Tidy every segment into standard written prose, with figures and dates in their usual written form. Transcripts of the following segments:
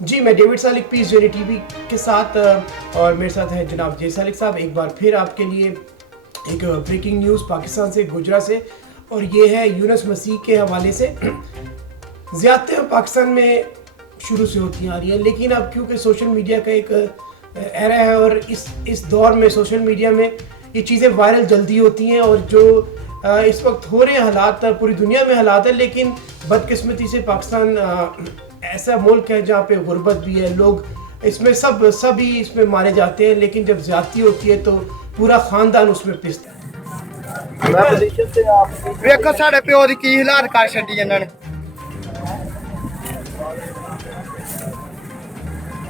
जी, मैं डेविड सालिक पीस जेनी टीवी के साथ और मेरे साथ है जनाब जय सालिक साहब एक बार फिर आपके लिए एक ब्रेकिंग न्यूज़ पाकिस्तान से गुजरा से और ये है यूनुस मसीह के हवाले से। ज़्यादतियाँ पाकिस्तान में शुरू से होती आ रही हैं, लेकिन अब क्योंकि सोशल मीडिया का एक एरा है और इस दौर में सोशल मीडिया में ये चीज़ें वायरल जल्दी होती हैं और जो इस वक्त हो रहे हैं हालात पूरी दुनिया में हालात है, लेकिन बदकिस्मती से पाकिस्तान ऐसा मुल्क है जहाँ पे गुर्बत भी है, लोग इसमें सभी इसमें मारे जाते हैं, लेकिन जब ज़्यादती होती है तो पूरा ख़ानदान उसमें पिसता है। ਵੇਖੋ ਸਾਡੇ ਪਿਓ ਦੀ ਕੀ ਹਾਲਾਤ ਕਰ ਛੱਡੀ ਇਹਨਾਂ ਨੇ।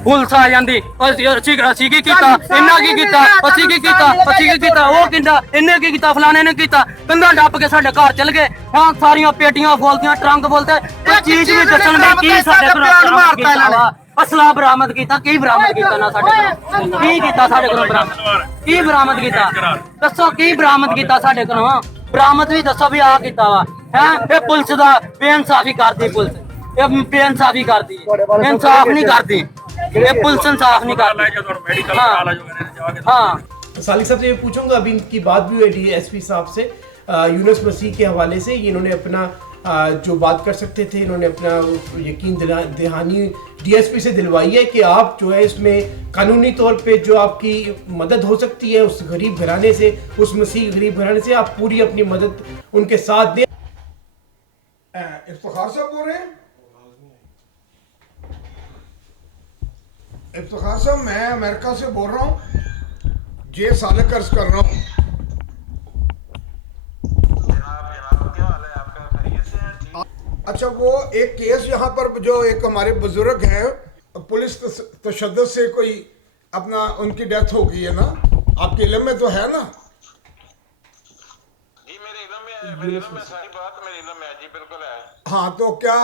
ਪੁਲਿਸ ਆ ਜਾਂਦੀ ਅਸੀਂ ਕੀ ਕੀਤਾ, ਇਹਨਾਂ ਕੀ ਕੀਤਾ, ਅਸੀਂ ਕੀ ਕੀਤਾ, ਉਹ ਕਹਿੰਦਾ ਇਹਨੇ ਕੀ ਕੀਤਾ, ਫਲਾਣੇ ਨੇ ਕੀਤਾ, ਕੰਧਾਂ ਡੱਪ ਕੇ ਸਾਡੇ ਘਰ ਚਲ ਗਏ। ਹਾਂ ਸਾਰੀਆਂ ਪੇਟੀਆਂ ਫੋਲਦੀਆਂ, ਟਰੰਕ ਬੋਲਦੇ, ਕੋਈ ਚੀਜ਼ ਵੀ ਦੱਸਣਗੇ ਕੀ ਸਾਡੇ ਕੋਲ ਮਾਰਤਾ ਇਹਨਾਂ ਨੇ। ਅਸਲਾ ਬਰਾਮਦ ਕੀਤਾ, ਕੀ ਬਰਾਮਦ ਕੀਤਾ ਨਾ ਸਾਡੇ ਕੋਲ, ਕੀ ਕੀਤਾ ਸਾਡੇ ਕੋਲ ਬਰਾਮਦ, ਕੀ ਬਰਾਮਦ ਕੀਤਾ ਦੱਸੋ, ਕੀ ਬਰਾਮਦ ਕੀਤਾ ਸਾਡੇ ਕੋਲ, ਬਰਾਮਦ ਵੀ ਦੱਸੋ ਵੀ ਆ ਕੀਤਾ ਵਾ ਹੈ। ਇਹ ਪੁਲਿਸ ਦਾ ਬੇਇਨਸਾਫੀ ਕਰਦੀ, ਪੁਲਿਸ ਇਹ ਬੇਇਨਸਾਫੀ ਕਰਦੀ, ਇਨਸਾਫ ਨਹੀਂ ਕਰਦੀ, ये पुलिस इंसाफ नहीं करती। हाँ, सालिक साहब से ये पूछूंगा, अभी इनकी बात भी हुई डीएसपी साहब से यूनुस मसीह के हवाले से। इन्होंने अपना जो बात कर सकते थे, इन्होंने अपना यकीन दहानी डीएसपी से दिलवाई है कि आप जो है इसमें कानूनी तौर पे जो आपकी मदद हो सकती है उस गरीब घराने से, उस मसीह गरीब घराने से, आप पूरी अपनी मदद उनके साथ दें। इफ्तिखार साहब बोल रहे हैं? इफ्तिखार साहब, मैं अमेरिका से बोल रहा हूँ, जे सालिक अर्ज कर रहा हूँ। क्या हाल है आपका? खैरियत से हैं? ठीक। अच्छा, वो एक केस यहाँ पर जो एक हमारे बुजुर्ग हैं, पुलिस तशद्दुद से कोई अपना उनकी डेथ हो गई है ना, आपके इल्म में तो है ना? जी मेरे इल्म में है, मेरे इल्म में सारी बात मेरे इल्म में है जी, बिल्कुल है। हाँ, तो क्या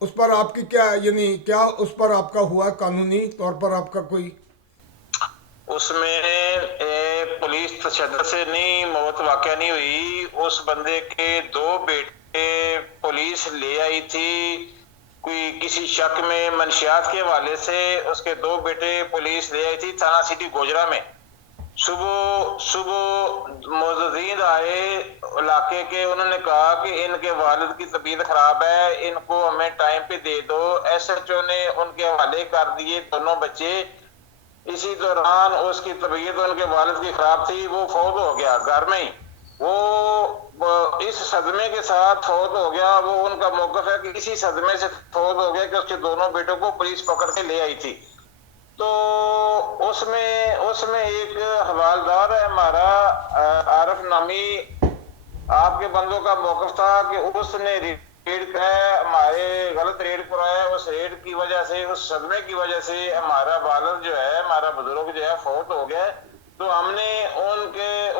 उस पर आपकी क्या यानी क्या उस पर आपका हुआ कानूनी तौर पर आपका कोई? उसमें पुलिस तशद्दुद से नहीं, मौत वाक़या नहीं हुई। उस बंदे के 2 बेटे पुलिस ले आई थी, कोई किसी शक में मंशियात के हवाले से उसके 2 बेटे पुलिस ले आई थी थाना सिटी गोजरा में। सुबह मुअज़्ज़िन आए इलाके के, उन्होंने कहा कि इनके वालिद की तबीयत खराब है, इनको हमें टाइम पे दे दो। एसएचओ ने उनके हवाले कर दिए दोनों बच्चे। इसी दौरान उसकी तबीयत उनके वालिद की खराब थी, वो फौत हो गया घर में ही। वो इस सदमे के साथ फौत हो गया। वो उनका मौक़िफ़ है कि इसी सदमे से फौत हो गया कि उसके दोनों बेटों को पुलिस पकड़ के ले आई थी। तो उसमें एक हवालदार है हमारा आरफ नामी, आपके बंदों का मौक़िफ़ था कि उसने रेड हमारे गलत रेड कराया। उस रेड की वजह से, उस सदमे की वजह से हमारा वालिद जो है, हमारा बुजुर्ग जो है फौत हो गया। तो हमने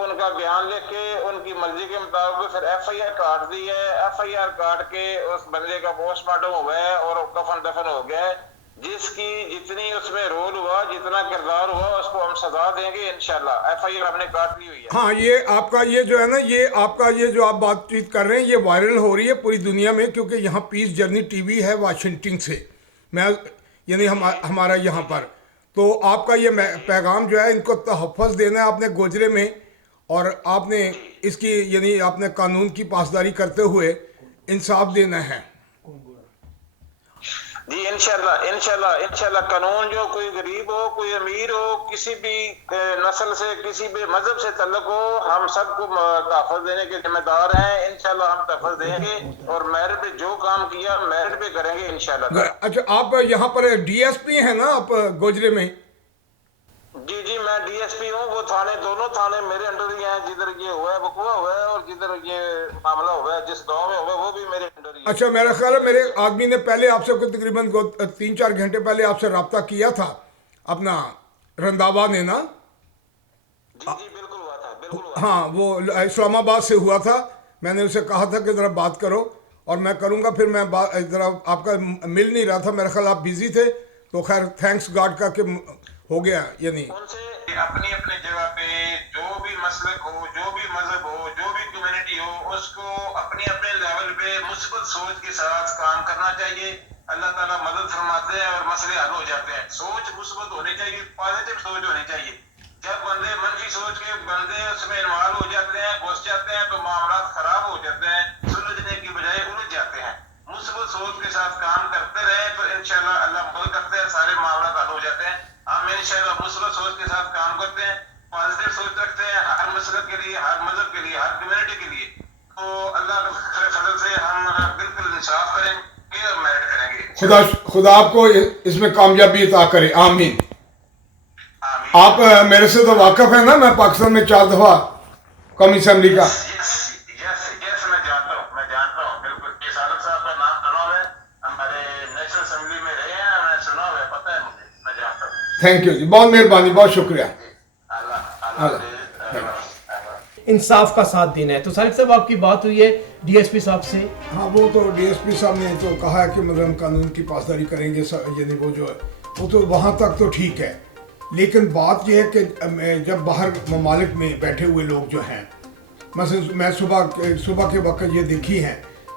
उनका बयान लिख के उनकी मर्जी के मुताबिक फिर एफआईआर काट दी है। एफआईआर काट के उस बंदे का पोस्टमार्टम हुआ है और कफन दफन हो गया है। जिसकी जितनी उसमें रोल हुआ, जितना किरदार हुआ, उसको हम सजा देंगे इंशाल्लाह। एफआईआर हमने काट ली हुई है। हाँ, ये आपका ये जो है ना, ये आपका ये जो आप बातचीत कर रहे हैं, ये वायरल हो रही है पूरी दुनिया में, क्योंकि यहाँ पीस जर्नी टीवी है वाशिंगटन से, मैं यानी हमारा यहाँ पर, तो आपका ये पैगाम जो है, इनको तहफ़्फ़ुज़ देना है आपने गोजरे में, और आपने इसकी यानी आपने कानून की पासदारी करते हुए इंसाफ देना है जी। इंशाल्लाह कानून, जो कोई गरीब हो, कोई अमीर हो, किसी भी नस्ल से, किसी भी मजहब से तल्लुक हो, हम सबको तहफ़्फ़ुज़ देने के जिम्मेदार हैं। इंशाल्लाह हम तहफ़्फ़ुज़ देंगे और मेरिट पे जो काम किया मेरिट पे करेंगे इंशाल्लाह। अच्छा, आप यहाँ पर डीएसपी हैं ना आप गोजरे में? जी मैं डीएसपी हूँ। वो थाने, दोनों थाने मेरे अंडर ही हैं। जिधर ये हुआ है वक़ुआ हुआ है और जिधर ये मामला हुआ है, जिस गांव में हुआ है, वो भी मेरे अंडर ही है। अच्छा, मेरा ख्याल है मेरे आदमी ने पहले आपसे कोई तकरीबन 3-4 घंटे पहले आपसे रब्ता किया था, अपना रंधावा ने ना? जी बिल्कुल हुआ था, बिल्कुल हुआ। हाँ, वो इस्लामाबाद से हुआ था। मैंने उसे कहा था कि ज़रा बात करो, और मैं करूँगा। फिर मैं ज़रा आपका मिल नहीं रहा था, मेरा ख्याल आप बिजी थे, तो खैर थैंक्स गॉड का कि हो गया। यानी उनसे अपनी अपनी जगह पे जो भी मसलक हो, जो भी मजहब हो, जो भी कम्युनिटी हो, उसको अपने अपने लेवल पे मुस्बत सोच के साथ काम करना चाहिए। अल्लाह ताला मदद फरमाते हैं और मसले हल हो जाते हैं। सोच मुस्बत होनी चाहिए, पॉजिटिव सोच होनी चाहिए। जब बंदे मनफी सोच के बंदे उसमें इन्वॉल्व हो जाते हैं, घुस जाते हैं, तो मामला खराब हो जाते हैं, सुलझने की बजाय उलझ जाते हैं। मुस्बत सोच के साथ काम करते रहे तो इंशाल्लाह अल्लाह मदद करते हैं, सारे मामला हल हो जाते हैं। हम इंशाल्लाह मुस्बत सोच के साथ काम करते हैं, पॉजिटिव सोच रखते हैं हर मसले के लिए, हर मजहब के लिए, हर कम्युनिटी के लिए। तो अल्लाह के फजल से हम बिल्कुल इंसाफ करेंगे और मेरिट करेंगे। खुदा आपको इसमें कामयाबी अता करे, आमीन। आप मेरे से तो वाकिफ है ना, मैं पाकिस्तान में 4 दफा कौमी असेंबली का। यस मैं जानता हूँ बिल्कुल। ये सालक साहब का नाम सुना हुआ है, हमारे नेशनल असेंबली में रहे हैं, मैं सुना हुआ है, पता है मुझे, मैं जानता हूँ। थैंक यू जी, बहुत मेहरबानी, बहुत शुक्रिया। इंसाफ का साथ देना है। तो सालिक साहब आपकी बात हुई है डीएसपी साहब से? हाँ, वो तो डीएसपी साहब ने तो कहा है कि मतलब कानून की पासदारी करेंगे, यानी वो जो है वो तो वहाँ तक तो ठीक है। लेकिन बात यह है कि जब बाहर ममालिक में बैठे हुए लोग जो हैं, मसलन मैं सुबह के वक्त ये देखी है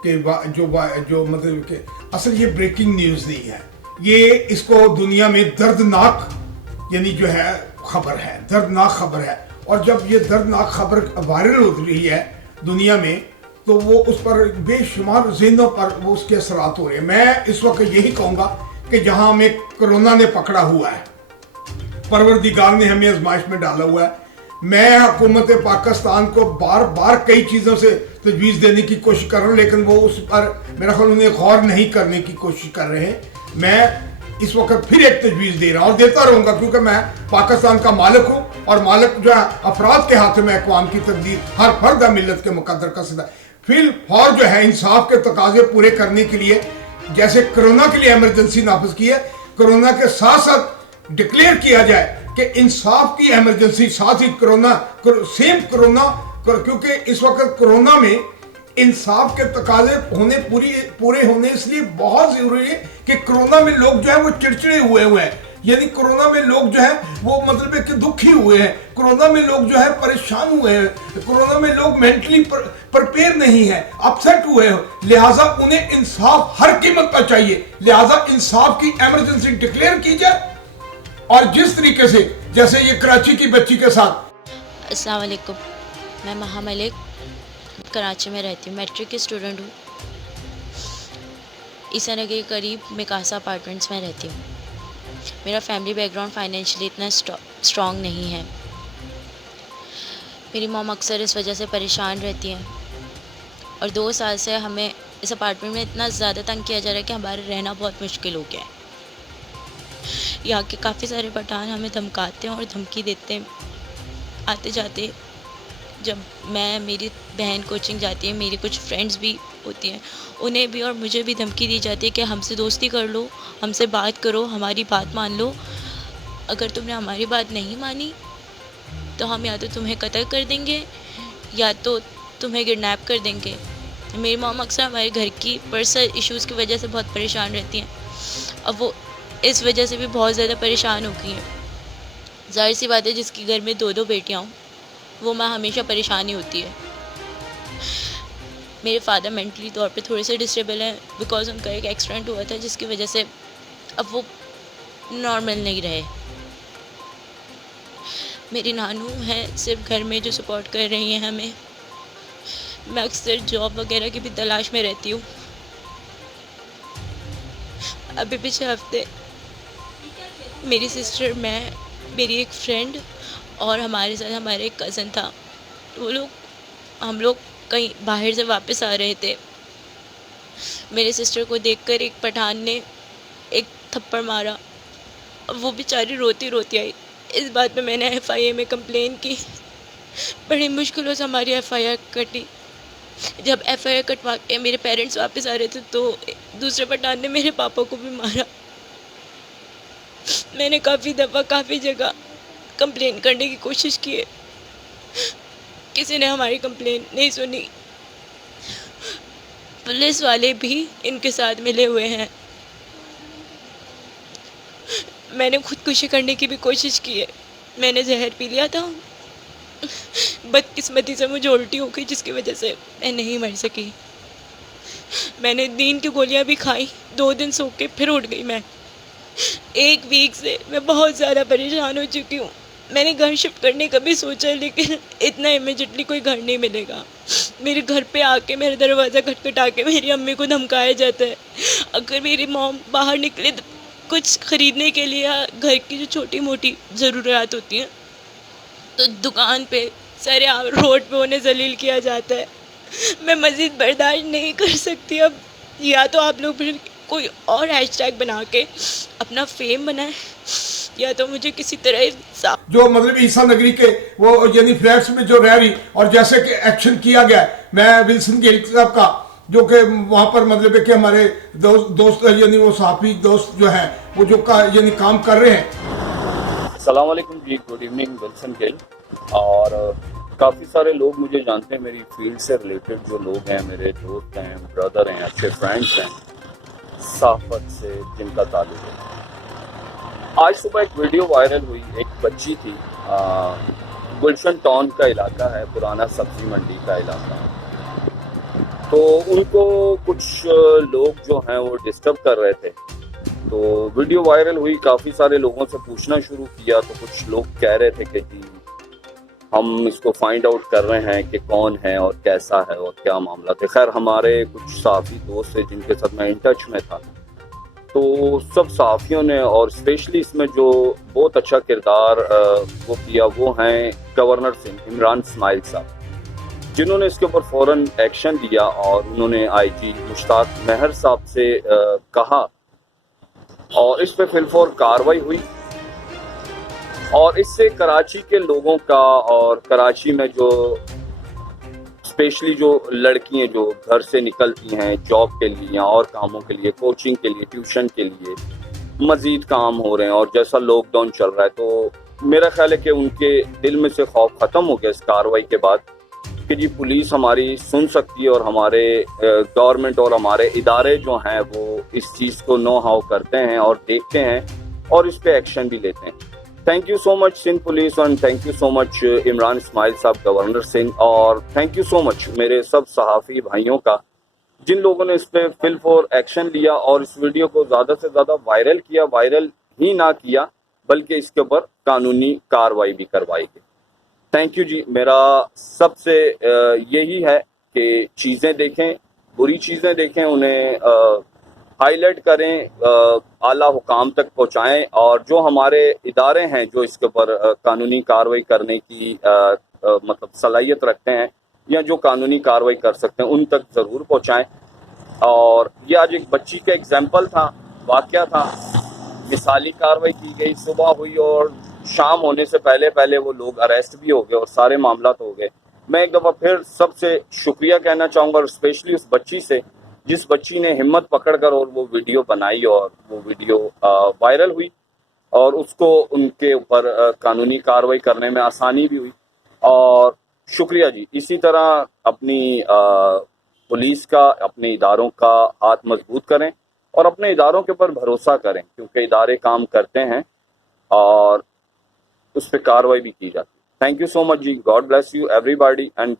कि जो मतलब कि असल ये ब्रेकिंग न्यूज़ नहीं है, ये इसको दुनिया में दर्दनाक यानी जो है खबर है, दर्दनाक खबर है। और जब ये दर्दनाक खबर वायरल हो रही है दुनिया में, तो वो उस पर बेशुमार ज़हनों पर वो उसके असरात हो रहे हैं। मैं इस वक्त यही कहूँगा कि जहाँ हमें कोरोना ने पकड़ा हुआ है, परवरदिगार ने हमें आजमाइश में डाला हुआ है, मैं हुकूमत पाकिस्तान को बार बार कई चीज़ों से तजवीज़ देने की कोशिश कर रहा हूँ, लेकिन वो उस पर मेरा ख्याल उन्हें गौर नहीं करने की कोशिश कर रहे हैं। मैं इस वक्त फिर एक तजवीज़ दे रहा हूँ और देता रहूँगा, क्योंकि मैं पाकिस्तान का मालिक हूँ और मालिक जो है अफराद के हाथ में अक़वाम की तकदीर हर फर्द मिलत के मुकद्दर का सदा फिल फौर जो है इंसाफ के तकाजे पूरे करने के लिए, जैसे कोरोना के लिए इमरजेंसी नाफिज की है, कोरोना के साथ साथ डिक्लेयर किया जाए कि इंसाफ की इमरजेंसी, साथ ही कोरोना क्योंकि इस वक्त कोरोना में इंसाफ के तकाजे पूरे होने इसलिए बहुत जरूरी है कि कोरोना में लोग जो है वो चिड़चिड़े हुए हैं, यानी कोरोना में लोग जो है वो मतलब कि दुखी हुए हैं, कोरोना में लोग जो है परेशान हुए हैं, कोरोना में लोग मेंटली प्रिपेयर नहीं है, अपसेट हुए हैं, लिहाजा उन्हें इंसाफ हर कीमत पर चाहिए। लिहाजा इंसाफ की इमरजेंसी डिक्लेयर की जाए और जिस तरीके से जैसे ये कराची की बच्ची के साथ। अस्सलाम वालेकुम, मैं महा मलिक कराची में रहती हूँ, मैट्रिक की स्टूडेंट हूँ। ईसा नगर के करीब मिकासा अपार्टमेंट्स में रहती हूँ। मेरा फैमिली बैकग्राउंड फाइनेंशियली इतना स्ट्रॉन्ग नहीं है। मेरी मॉम अक्सर इस वजह से परेशान रहती हैं और 2 साल से हमें इस अपार्टमेंट में इतना ज़्यादा तंग किया जा रहा है कि हमारा रहना बहुत मुश्किल हो गया है। यहाँ के काफ़ी सारे पठान हमें धमकाते हैं और धमकी देते हैं आते जाते। जब मेरी बहन कोचिंग जाती है, मेरी कुछ फ्रेंड्स भी होती हैं, उन्हें भी और मुझे भी धमकी दी जाती है कि हमसे दोस्ती कर लो, हमसे बात करो, हमारी बात मान लो। अगर तुमने हमारी बात नहीं मानी तो हम या तो तुम्हें कत्ल कर देंगे या तो तुम्हें किडनैप कर देंगे। मेरी मॉम अक्सर हमारे घर की पर्सनल इश्यूज़ की वजह से बहुत परेशान रहती हैं। अब वो इस वजह से भी बहुत ज़्यादा परेशान हो गई हैं। ज़ाहिर सी बात है, जिसके घर में 2-2 बेटियाँ हों वो माँ हमेशा परेशानी होती है। मेरे फादर मेंटली तौर पे थोड़े से डिस्टेबल हैं बिकॉज उनका एक एक्सीडेंट हुआ था जिसकी वजह से अब वो नॉर्मल नहीं रहे। मेरी नानू हैं सिर्फ घर में जो सपोर्ट कर रही हैं हमें। मैं अक्सर जॉब वगैरह की भी तलाश में रहती हूँ। अभी पिछले हफ्ते मेरी सिस्टर, मैं, मेरी एक फ्रेंड और हमारे साथ हमारे एक कज़न था, हम लोग कहीं बाहर से वापस आ रहे थे। मेरे सिस्टर को देखकर एक पठान ने एक थप्पड़ मारा। वो बेचारी रोती रोती आई। इस बात पे मैंने एफआईए में कंप्लेन की। बड़ी मुश्किलों से हमारी एफआईआर कटी। जब एफआईआर कटवा के मेरे पेरेंट्स वापस आ रहे थे तो दूसरे पठान ने मेरे पापा को भी मारा। मैंने काफ़ी दफ़ा काफ़ी जगह कंप्लेन करने की कोशिश की है, किसी ने हमारी कंप्लेन नहीं सुनी। पुलिस वाले भी इनके साथ मिले हुए हैं। मैंने खुदकुशी करने की भी कोशिश की है। मैंने जहर पी लिया था, बदकिस्मती से मुझे उल्टी हो गई जिसकी वजह से मैं नहीं मर सकी। मैंने नींद की गोलियां भी खाई, 2 दिन सो के फिर उठ गई मैं। 1 वीक से मैं बहुत ज़्यादा परेशान हो चुकी हूँ। मैंने घर शिफ्ट करने का भी सोचा, लेकिन इतना इमीडिएटली कोई घर नहीं मिलेगा। मेरे घर पे आके मेरा दरवाज़ा खटखटा के मेरी अम्मी को धमकाया जाता है। अगर मेरी मॉम बाहर निकले तो कुछ ख़रीदने के लिए या घर की जो छोटी मोटी ज़रूरियात होती हैं तो दुकान पे सारे रोड पे उन्हें जलील किया जाता है। मैं मज़ीद बर्दाश्त नहीं कर सकती अब। या तो आप लोग फिर कोई और हैशटैग बना के अपना फेम बनाए, या तो मुझे किसी तरह जो मतलब ईसा नगरी के वो यानी फ्लैट्स में जो रह रही, और जैसे कि एक्शन किया गया, मैं विल्सन गिल साहब का जो कि वहाँ पर मतलब है कि हमारे दोस्त यानी वो साफी दोस्त जो है वो जो यानी काम कर रहे हैं। अस्सलाम वालेकुम जी, गुड इवनिंग, विल्सन गिल। और काफ़ी सारे लोग मुझे जानते हैं, मेरी फील्ड से रिलेटेड जो लोग हैं, मेरे दोस्त हैं, ब्रदर हैं, अच्छे फ्रेंड्स हैं, सहाफ़त से जिनका ताल्लुक़ है। आज सुबह एक वीडियो वायरल हुई, एक बच्ची थी, गुलशन टाउन का इलाका है, पुराना सब्जी मंडी का इलाका है। तो उनको कुछ लोग जो हैं वो डिस्टर्ब कर रहे थे, तो वीडियो वायरल हुई। काफ़ी सारे लोगों से पूछना शुरू किया, तो कुछ लोग कह रहे थे कि जी हम इसको फाइंड आउट कर रहे हैं कि कौन है और कैसा है और क्या मामला थे। खैर, हमारे कुछ साथी दोस्त थे जिनके साथ मैं इन टच में था, तो सब साथियों ने, और स्पेशली इसमें जो बहुत अच्छा किरदार वो किया वो हैं गवर्नर सिंह, इमरान इस्माइल साहब, जिन्होंने इसके ऊपर फ़ौरन एक्शन लिया और उन्होंने आईजी मुश्ताक महर साहब से कहा और इस पे फिलफौर कार्रवाई हुई। और इससे कराची के लोगों का, और कराची में जो स्पेशली जो लड़कियां जो घर से निकलती हैं जॉब के लिए या और कामों के लिए, कोचिंग के लिए, ट्यूशन के लिए, मज़ीद काम हो रहे हैं, और जैसा लॉकडाउन चल रहा है, तो मेरा ख्याल है कि उनके दिल में से खौफ ख़त्म हो गया इस कार्रवाई के बाद कि जी पुलिस हमारी सुन सकती है और हमारे गवर्नमेंट और हमारे इदारे जो हैं वो इस चीज़ को नो हाउ करते हैं और देखते हैं और इस पे एक्शन भी लेते हैं। Thank you so much Sindh police, और thank you so much Imran Ismail साहब, गवर्नर सिंह, और थैंक यू सो मच मेरे सब सहाफ़ी भाइयों का जिन लोगों ने इस पे फिलफौर एक्शन लिया और इस वीडियो को ज़्यादा से ज़्यादा वायरल किया। वायरल ही ना किया बल्कि इसके ऊपर कानूनी कार्रवाई भी करवाई गई। थैंक यू जी। मेरा सबसे यही है कि चीज़ें देखें, बुरी चीज़ें देखें, उन्हें हाईलाइट करें, आला हुकाम तक पहुंचाएं, और जो हमारे इदारे हैं जो इसके ऊपर कानूनी कार्रवाई करने की मतलब सलाहियत रखते हैं या जो कानूनी कार्रवाई कर सकते हैं उन तक ज़रूर पहुंचाएं। और ये आज एक बच्ची का एग्जाम्पल था, वाक़या था, मिसाली कार्रवाई की गई, सुबह हुई और शाम होने से पहले पहले वो लोग अरेस्ट भी हो गए और सारे मामला तो हो गए। मैं एक दफ़ा फिर सबसे शुक्रिया कहना चाहूँगा, और स्पेशली उस बच्ची से जिस बच्ची ने हिम्मत पकड़कर और वो वीडियो बनाई और वो वीडियो वायरल हुई और उसको उनके ऊपर कानूनी कार्रवाई करने में आसानी भी हुई। और शुक्रिया जी। इसी तरह अपनी पुलिस का, अपने इदारों का हाथ मजबूत करें और अपने इदारों के ऊपर भरोसा करें, क्योंकि इदारे काम करते हैं और उस पर कार्रवाई भी की जाती है। थैंक यू सो मच जी। God bless you everybody. And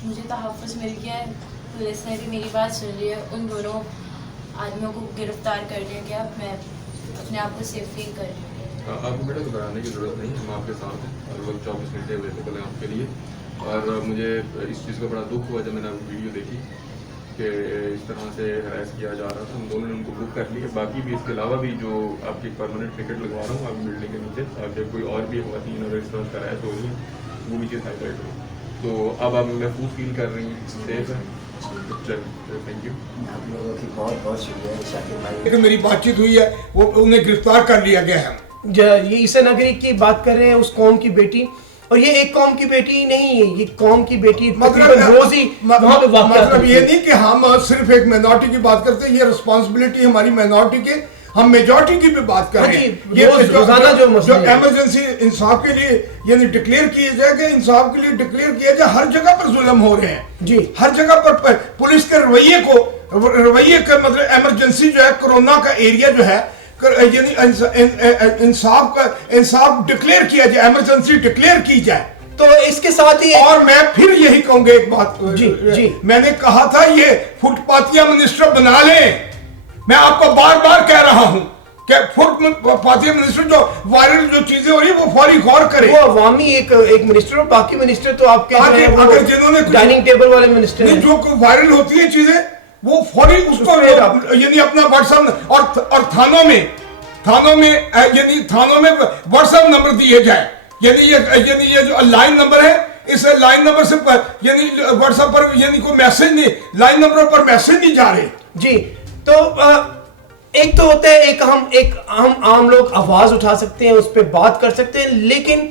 मुझे तहफ़्फ़ुज़ मिल गया है, पुलिस ने भी मेरी बात सुन ली है, उन दोनों आदमियों को गिरफ्तार कर लिया गया। मैं अपने आप को सेफ फील कर रही हूँ। आपको बेटा घबराने की ज़रूरत नहीं, हम आपके साथ हैं, हर वक्त 24 घंटे अवेलेबल हैं आपके लिए। और मुझे इस चीज़ का बड़ा दुख हुआ जब मैंने आपकी वीडियो देखी कि इस तरह से हरास किया जा रहा था। हम दोनों ने उनको बुक कर लिया। बाकी भी इसके अलावा भी जो आपकी परमानेंट टिकट लगवा रहा हूँ आपकी बिल्डिंग के नीचे, ताकि कोई और भी ख़वातीन और इस तरह हरास हो रही है वो भी चीज़ हाईलाइट हो। तो अब आप महफूज फील कर रही हैं, सेफ है। चलिए, थैंक यू। आप लोगों की बहुत बहुत शुक्रिया शाकिर भाई। लेकिन मेरी बातचीत हुई है, वो उन्हें गिरफ्तार कर लिया गया है। ये ईसा नगरी की बात कर रहे हैं, उस कौम की बेटी, और ये एक कौम की बेटी ही नहीं है, ये कौम की बेटी तकरीबन रोज ही वहाँ पे वाक़या। मतलब ये नहीं कि हम सिर्फ एक माइनॉरिटी की बात करते हैं, ये रिस्पॉन्सिबिलिटी हमारी माइनॉरिटी के, हम मेजॉरिटी की भी बात कर रहे हैं। ये रोजाना जो एमरजेंसी इंसाफ के लिए यानी डिक्लेयर किया जाए, कि इंसाफ के लिए डिक्लेयर किया जाए। हर जगह पर जुल्म हो रहे हैं जी, हर जगह पर पुलिस के रवैये का मतलब इमरजेंसी जो है, कोरोना का एरिया जो है, यानी इंसाफ डिक्लेयर किया जाए, इमरजेंसी डिक्लेयर की जाए, तो इसके साथ ही और मैं फिर यही कहूंगा एक बात, जी। मैंने कहा था ये फुटपाथिया मिनिस्टर बना लें। मैं आपको बार बार कह रहा हूं कि फुटपाथिया मिनिस्टर जो वायरल जो चीजें हो रही है वो फौरी गौर करे। वो अवामी एक मिनिस्टर और बाकी मिनिस्टर तो आपके अगर जिन्होंने डाइनिंग टेबल वाले मिनिस्टर जो वायरल होती है चीजें वो फौरी उसको यानी अपना व्हाट्सएप और थानों में यानी थानों में व्हाट्सएप नंबर दिए जाए। यानी ये जो लाइन नंबर है, इस लाइन नंबर से यानी व्हाट्सएप पर यानी कोई मैसेज नहीं, लाइन नंबर पर मैसेज नहीं जा रहे। जी, तो एक तो होता है हम आम लोग आवाज उठा सकते हैं, उस पर बात कर सकते हैं, लेकिन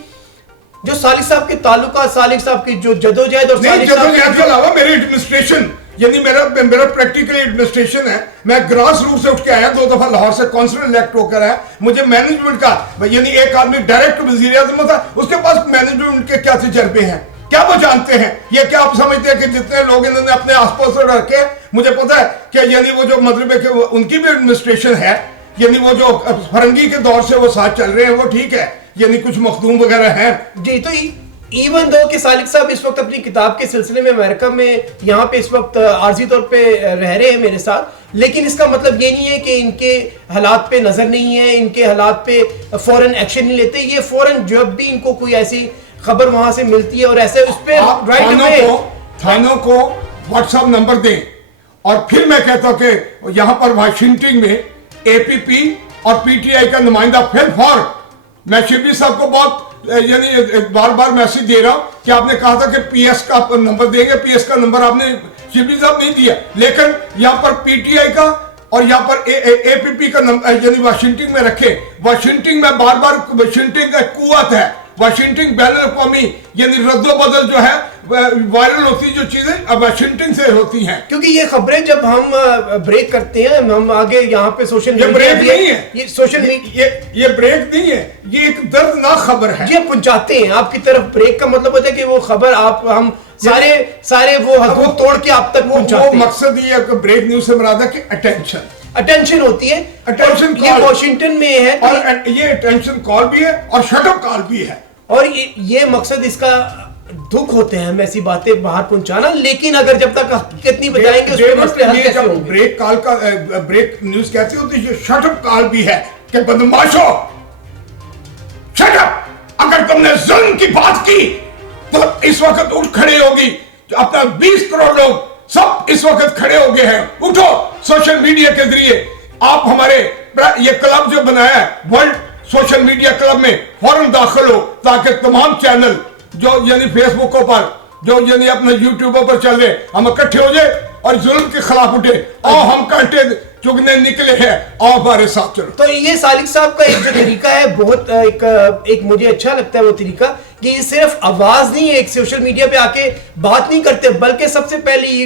जो सालिक साहब के ताल्लुकात, सालिक साहब की जो जदोजहद और जदोजहद के अलावा मेरे एडमिनिस्ट्रेशन यानी मेरा प्रैक्टिकल एडमिनिस्ट्रेशन है। मैं ग्रास रूट से उठ के आया, 2 दफा लाहौर से काउंसिलर इलेक्ट होकर आया। मुझे मैनेजमेंट का यानी एक आदमी डायरेक्ट वजीर आजम था, उसके पास मैनेजमेंट के क्या तजर्बे हैं, क्या वो जानते हैं? ये क्या आप समझते हैं कि जितने लोग इन्होंने अपने आसपास रखे, मुझे पता है कि यानी वो जो मतलब है कि उनकी भी एडमिनिस्ट्रेशन है, यानी वो जो फरंगी के दौर से वो साथ चल रहे हैं, वो ठीक है, यानी कुछ मखदूम वगैरह हैं। जी, तो इवन दो कि सालिक साहब इस वक्त अपनी किताब के सिलसिले में अमेरिका में यहाँ पे इस वक्त आर्जी तौर पे रह रहे हैं मेरे साथ, लेकिन इसका मतलब ये नहीं है कि इनके हालात पे नजर नहीं है, इनके हालात पे फौरन एक्शन नहीं लेते। ये फौरन जब भी इनको कोई ऐसी खबर वहां से मिलती है और ऐसे उस पे थानों को व्हाट्सएप नंबर दें। और फिर मैं कहता हूं कि यहाँ पर वाशिंगटन में एपीपी और पीटीआई का नुमाइंदा फिर मैं शिबली साहब को बहुत यानी बार बार मैसेज दे रहा हूं कि आपने कहा था कि पीएस का नंबर देंगे, पीएस का नंबर आपने शिबली साहब नहीं दिया, लेकिन यहाँ पर पीटीआई का और यहाँ पर एपीपी का नंबर यानी वाशिंगटन में रखे। वाशिंगटन में बार बार वाशिंगटन का कुव्वत है, वाशिंगटन बैन अवी यानी रद्दोबदल जो है वायरल होती जो चीजें अब वाशिंगटन से होती हैं। क्योंकि ये खबरें जब हम ब्रेक करते हैं, हम आगे यहाँ पे सोशल मीडिया, ब्रेक नहीं है, ये सोशल मीडिया ये ब्रेक नहीं है, ये एक दर्दनाक खबर है। ये पहुंचाते हैं आपकी तरफ। ब्रेक का मतलब होता है कि वो खबर हम सारे वो हदूद तोड़ के आप तक पहुंचाते हैं। मकसद ये है कि ब्रेक न्यूज से मुराद है कि अटेंशन होती है, अटेंशन ये वॉशिंगटन में है और ये अटेंशन कॉल भी है और शटअप कॉल भी है। और ये मकसद इसका दुख होते हैं हम ऐसी बातें बाहर पहुंचाना, लेकिन अगर जब तक हकीकत नहीं बताएंगे उस पे मसले हल कैसे होंगे? ब्रेक कॉल का ब्रेक न्यूज कैसे होती है? शटअप कॉल भी है कि बदमाशो शटअप, अगर तुमने जुल्म की बात की तो इस वक्त उठ खड़े होगी, अपना 20 करोड़ लोग सब इस वक्त खड़े हो गए हैं, उठो सोशल मीडिया के जरिए। आप हमारे ये क्लब जो बनाया है वर्ल्ड सोशल मीडिया क्लब में फौरन दाखिल हो, ताकि तमाम चैनल जो यानी फेसबुकों पर जो यानी अपने यूट्यूबर पर चल रहे, हम इकट्ठे हो जाए और जुल्म के खिलाफ उठे। और हम कांटे चुगने निकले हैं और हमारे साथ चलो। तो ये सालिक साहब का एक जो तरीका है बहुत एक मुझे अच्छा लगता है वो तरीका कि ये सिर्फ आवाज नहीं है, एक सोशल मीडिया पे आके बात नहीं करते, बल्कि सबसे पहले ये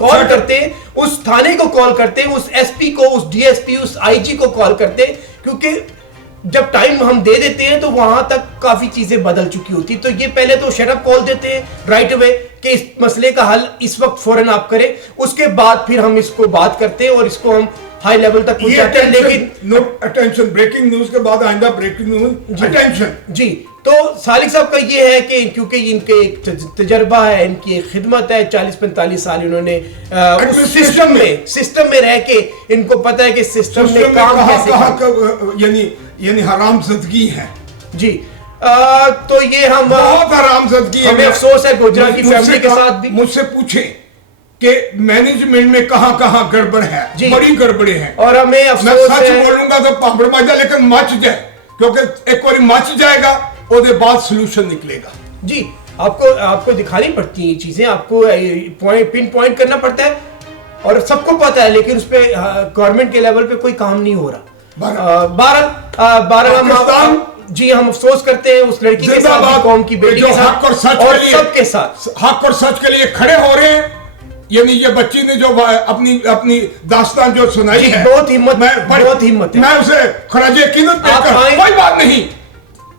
कॉल करते हैं, उस थाने को कॉल करते हैं, उस एसपी को, उस डीएसपी, उस आईजी को कॉल करते हैं, क्योंकि जब टाइम हम दे देते हैं तो वहां तक काफी चीजें बदल चुकी होती। तो ये पहले तो शटअप कॉल देते हैं राइट अवे कि इस मसले का हल इस वक्त फौरन आप करें, उसके बाद फिर हम इसको बात करते हैं और इसको हम हाई लेवल तक पहुंचाते हैं। लेकिन अटेंशन ब्रेकिंग न्यूज के बाद आइंदा ब्रेकिंग न्यूज अटेंशन जी। तो सालिक साहब का ये है कि क्योंकि इनके एक तजर्बा है, इनकी एक खिदमत है, 40-45 साल इन्होंने सिस्टम में रह के इनको पता है कि सिस्टम में काम कैसे यानी हरामज़दगी है जी। तो ये हम बहुत हरामज़दगी है। हमें अफसोस है गुजरात की फैमिली के साथ भी। मुझसे पूछे कि मैनेजमेंट में कहां गड़बड़ है, बड़ी गड़बड़े हैं। और हमें अफसोस मैं सच बोलूंगा तो पापड़ मच जाए, लेकिन मच जाए, क्योंकि एक बार मच जाएगा उसके बाद सॉल्यूशन निकलेगा। जी, आपको दिखानी पड़ती है ये चीजें, आपको पिन पॉइंट करना पड़ता है और सबको पता है, लेकिन उस पे गवर्नमेंट के लेवल पे कोई काम नहीं हो रहा। बारह जी, हम अफसोस करते हैं उस लड़की के साथ, कौम की बेटी के साथ और सबके साथ हक और सच के लिए खड़े हो रहे हैं। यानी ये बच्ची ने जो अपनी दास्तान जो सुनाई है, बहुत हिम्मत है। मैं उसे खराजे कीमत देकर कोई बात नहीं,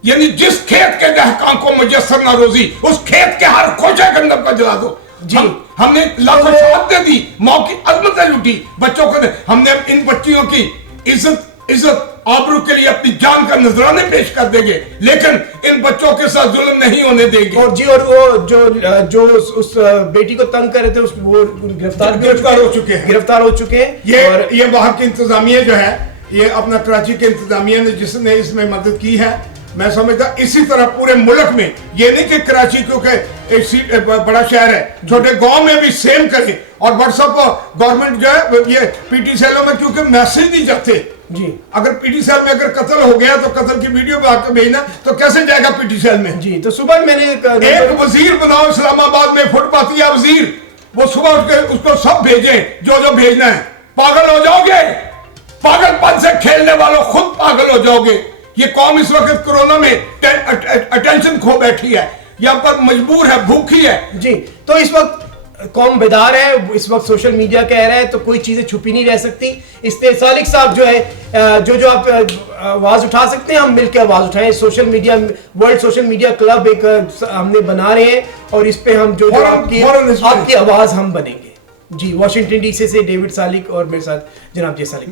यानी जिस खेत के दहकान को मुयस्सर ना रोजी, उस खेत के हर खोजे गंदम का जला दो जी। हमने लाखों शहादतें दी, माँ की अजमतें लूटी, बच्चों को हमने इन बच्चियों की इज्जत आबरू के लिए अपनी जान का नजराने पेश कर देंगे, लेकिन इन बच्चों के साथ जुल्म नहीं होने देंगे। और जी, और वो जो उस बेटी को तंग कर रहे थे, वो गिरफ्तार हो चुके हैं। ये वहां की इंतजामिया जो है, ये अपना कराची के इंतजामिया ने जिसने इसमें मदद की है, मैं समझता इसी तरह पूरे मुल्क में, ये नहीं कि कराची क्योंकि एक बड़ा शहर है, छोटे गांव में भी सेम करें। और व्हाट्सएप गवर्नमेंट जो है ये पीटी सेलों में क्योंकि मैसेज नहीं जाते जी, अगर पीटी सेल में अगर कत्ल हो गया तो कत्ल की वीडियो आकर भेजना तो कैसे जाएगा पीटी सेल में जी। तो सुबह मैंने एक वजीर बनाओ इस्लामाबाद में, फुटपाथिया वजीर, वो सुबह उठ के उसको सब भेजें जो भेजना है। पागल हो जाओगे, पागलपन से खेलने वालों खुद पागल हो जाओगे। ये कौम इस वक्त कोरोना में अटेंशन खो बैठी है, यहाँ पर मजबूर है, भूखी है जी। तो इस वक्त कौम बेदार है, इस वक्त सोशल मीडिया कह रहा है तो कोई चीजें छुपी नहीं रह सकती। इसलिए सालिक साहब जो है, जो आप आवाज उठा सकते हैं, हम मिलकर आवाज उठाएं। Social media, world social media club एक हमने बना रहे हैं और इस पे हम जो आपकी आवाज हम बनेंगे जी। वॉशिंगटन डीसी से डेविड सालिक और मेरे साथ जनाब जे सालिक।